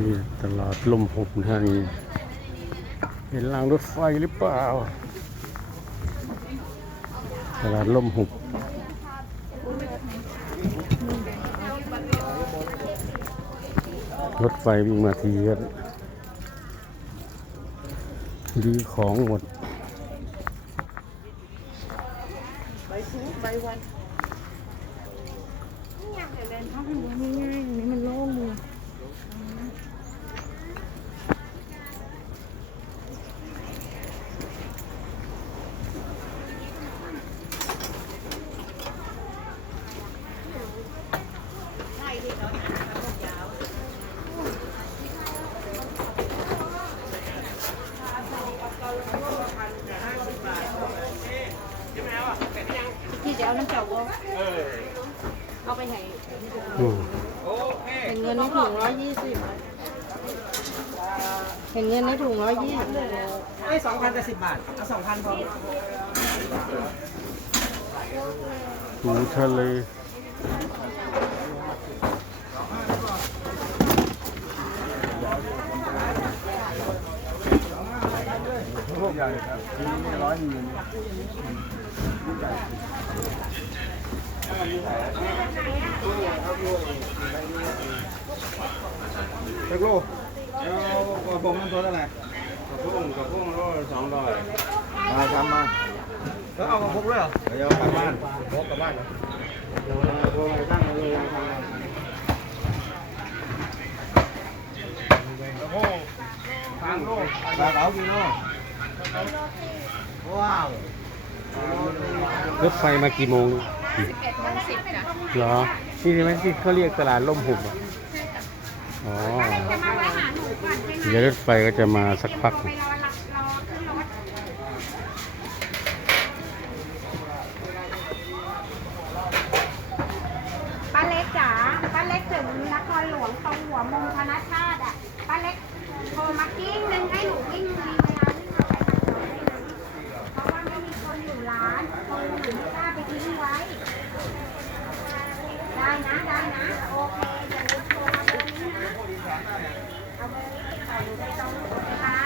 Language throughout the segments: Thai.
นี่ตลาดลมหบท่านี้เห็นรางรถไฟหรือเปล่า ตลาดลมหบรถไฟวิ่งมาทีก็ดีของหมดอยากจะเดินเข้าทางนี้ง่ายๆตรงนี้มันโล่งดีพี่ จะเอาน้ำเปล่าบ่เอาไปให้อืมเป็นเงินในถุงร้อยยี่สิบเป็นเงินในถุงร้อยยี่สิบไอ้สองพันกับสิบบาทเอาสองพันพอปูทะเล เล็กโลเอาผมมันตัวเท่าไหร่กระพุ่งกระพุ่งโลสองร้อยมาทำมาแล้วเอามาพกด้วยเหรอเดี๋ยวกลับบ้านพกกลับบ้านเหรอเดี๋ยวเราโทรไปตั้งเลยทางโอ้ทางโลปลาเก๋ากิโลว้าวรถไฟมากี่โมง เหรอ นี่ใช่ไหมที่เขาเรียกตลาดล่มหุบอะอ๋อเดี๋ยวรถไฟก็จะมาสักพักหนึ่งป้าเล็กจ๋า ป้าเล็กถึงนครหลวงตรงหัวมุมธนชาติอะ ป้าเล็กโทรมากิ้งนึงให้หนูวิ่งมีเวลาวิ่งมาไปทางไหนเพราะว่าไม่มีคนอยู่ร้านคนหนูไม่กล้าไปทิ้งไว้ ได้นะ ได้นะ โอเคอย่าลืมโทรมาเบอร์นี้นะเอาเบอร์นี้ติดต่อหนูโดยตรงเลยค่ะ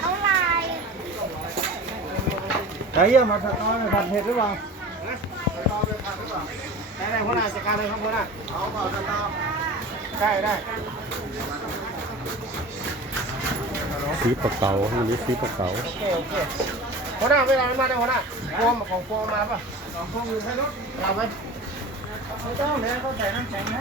เท่าไร่ไอ้เยี่ยมมาผัดน้อยผัดเผ็ดหรือเปล่า ได้ได้หัวหน้าจัดการเลยครับหัวหน้าเอาเปล่าจัดการได้ได้ซีปะเก๋าอันนี้ซีปะเก๋าโอเคโอเคหัวหน้าเวลามาได้หัวหน้าฟอมของฟอมมาป่ะของฟอมอยู่ให้รถลาไปเขาต้องเดี๋ยวเขาใส่น้ำแข็งให้